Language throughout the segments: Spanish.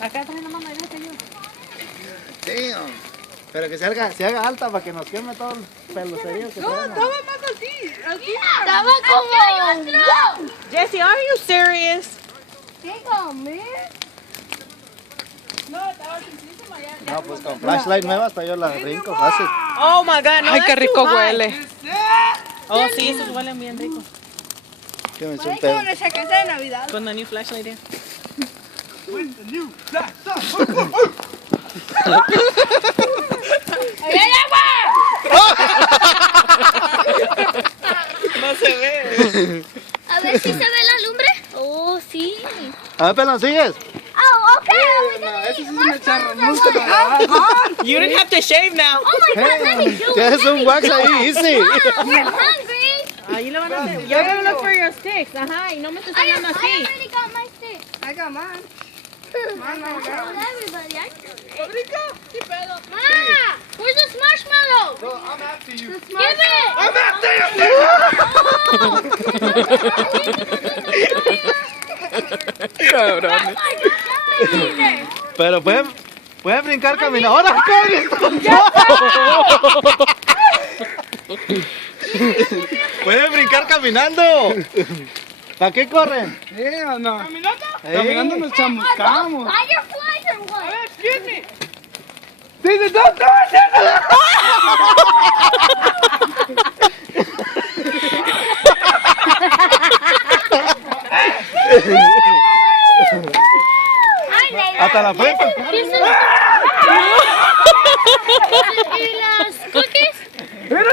Acá trae nomás la idea, yo. Damn. Pero que se haga alta para que nos queme todo el pelucerío que No, traemos. estaba más así. Estaba como... Jesse, are you serious? Digo, man. No, estaba simpísima ya. No, pues con flashlight nuevas para yo la brinco fácil. Oh my God, no. Ay, qué rico huele. Oh, sí, esos huelen bien ricos. Que me eché un Parece pedo. como nuestra casa de Navidad. Con la new flashlight, yeah. ¡Ahí hay agua! No se ve. A ver si se ve la lumbre. Oh, sí. A ver, pelón, ¿sigues? Oh, okay. We're gonna eat marshmallows or what? You didn't have to shave now. Oh my God, let me do Que it. es un wax ahí, easy. We're hungry. Ahí le van a hacer. You're gonna look for your sticks. Ajá, y no me estés I hablando así. already got my stick. I got mine. I told everybody. Rico, ¿qué pedo? Ma, where's this marshmallow? No, I'm after you. Give it. I'm after you. Cabrón. Oh my God. Pero pueden brincar caminando. ¡Ahora corre! Pueden brincar caminando. ¿Para qué corren? No. ¿Caminando? Caminando nos chamuscamos. Fireflies or what? Excuse me. Dice, don't do it. Hasta la frente. ¿Y las cookies? ¿Pero qué?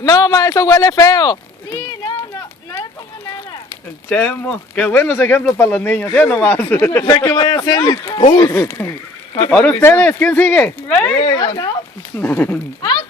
No, ma, eso huele feo. Sí, no le pongo nada. El Chemo. Qué buenos ejemplos para los niños, ¿sí o nomás? Sé que vaya a ser. Ahora ustedes, ¿quién sigue? No. I'll